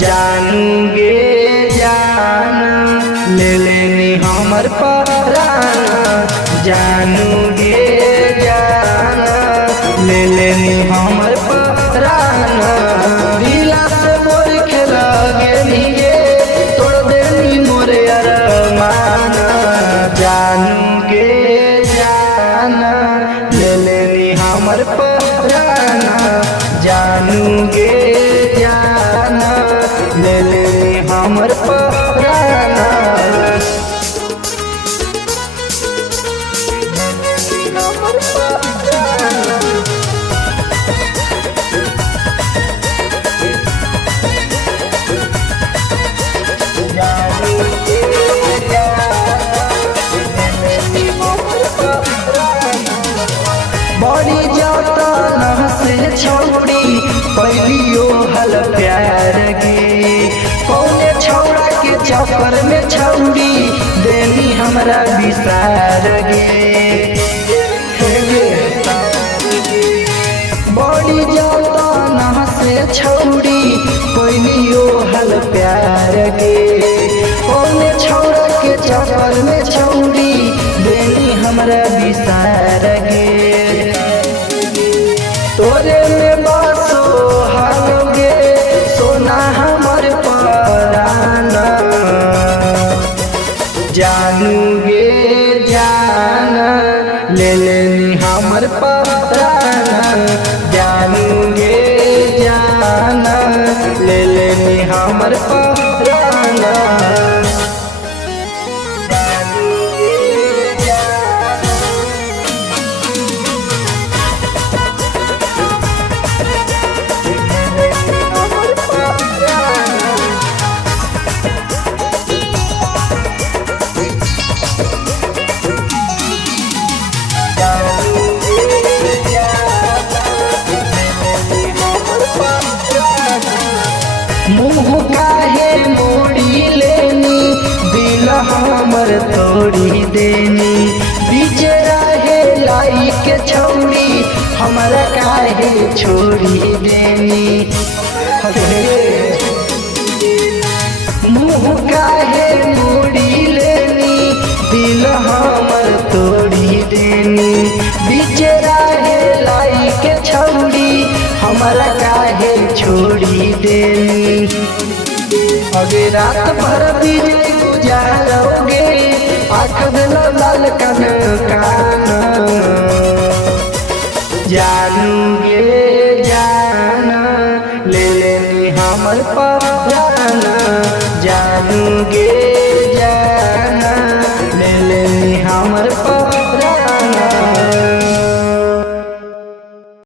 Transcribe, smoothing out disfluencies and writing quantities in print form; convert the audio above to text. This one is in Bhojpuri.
जानूगे जाना ले लेनी हमर पराना, जानूगे जाना ले लेनी हमर पराना। दिला से मोर खेला गेनी गे तोड़ देनी मोरे अरमाना, जानूगे जाना ले लेनी हमर पराना, जानूगे जाना ले लेनी हमर पराना। बड़ी जाता न से छौड़ी पहलियो हल प्यार गे, पौने छौड़ा के चक्कर में छौड़ी देनी हमरा विसार गे। बड़ी जाता न से छौड़ी पहलियो हल प्यार गे, पौने छौड़ा के चक्कर में छौड़ी देनी हमरा विसार गे। तोरे में बसो हालोगे सोना हमर पराना, जानूगे जाना ले लेनी हमर पराना, जानूगे जाना ले लेनी हमर पराना। मुँह काहे मोड़ी लेनी दिल हमर तोड़ी देनी, बीच रहे लाई के छौड़ी हमरा काहे छोड़ी देनी। मुँह काहे मोड़ी लेनी दिल हमर तोड़ी देनी, बीच रहे लाई के छौड़ी हमरा काहे छोड़ी देनी। अगे रात भर विजय गुजारोगे आँख दिलो लाल कन काना, जानूगे जाना ले लेनी हमर पराना, जानूगे